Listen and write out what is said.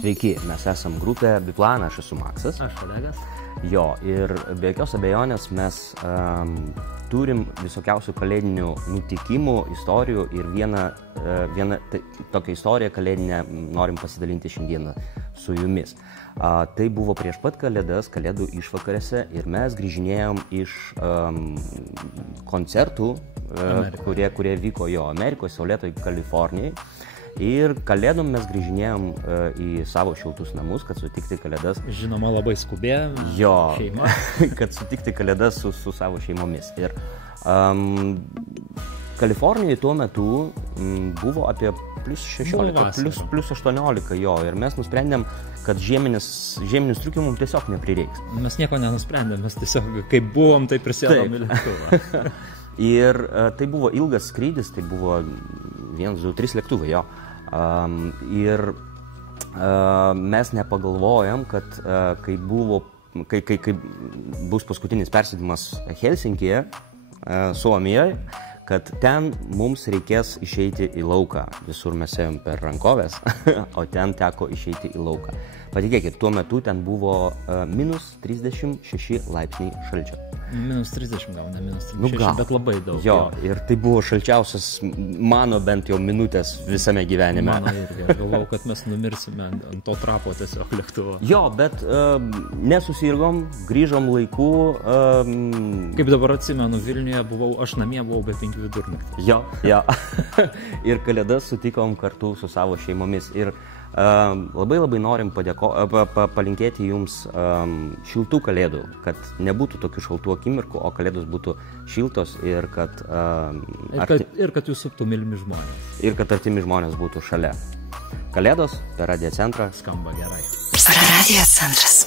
Sveiki, mes esam grupė Biplan, aš esu Maksas. Aš Olegas. Jo, ir be jokios abejonės mes turim visokiausių kalėdinių nutikimų, istorijų ir vieną tokią istoriją kalėdinę norim pasidalinti šiandieną su jumis. Tai buvo prieš pat kalėdas, kalėdų išvakarėse ir mes grįžinėjom iš koncertų, kurie vyko Amerikoje, Saulėtoj Kalifornijai. Ir kalėdom mes grįžinėjom į savo šiltus namus, kad sutikti kalėdas. Žinoma, labai skubėjom. Jo, šeima. Kad sutikti kalėdas su savo šeimomis. Ir Kalifornijai tuo metu buvo apie plus 16, plus 18 jo. Ir mes nusprendėm, kad žieminių striukių mums tiesiog neprireiks. Mes nieko nenusprendėm, mes tiesiog kaip buvom, taip prisėdom į lėktuvą. Ir tai buvo ilgas skrydis, tai buvo 1, 2, 3 lėktuvai, jo. Ir mes nepagalvojom, kad kai bus paskutinis persėdimas Helsinkyje, Suomijoje, kad ten mums reikės išeiti į lauką. Visur mes ėjom per rankovės, o ten teko išeiti į lauką. Patikėkit, tuo metu ten buvo minus 36 laipsniai šalčio. Minus 30 gal, ne minus 36, bet labai daug. Jo, ir tai buvo šalčiausias mano bent jau minutės visame gyvenime. Mano irgi, aš galvau, kad mes numirsime ant to trapo tiesiog lėktuvo. Jo, bet nesusirgom, grįžom laiku. Kaip dabar atsimenu, Vilniuje buvau, aš namie buvau be 5 vidurnaktį. Jo. Ir kalėdas sutikom kartu su savo šeimomis. Ir labai norim palinkėti jums šiltų kalėdų, kad nebūtų tokių šaltų akimirkų, o kalėdos būtų šiltos ir kad kad jūs suptų mylimi žmonės. Ir kad artimi žmonės būtų šalia. Kalėdos per Radio Centrą skamba gerai. Radio Centras.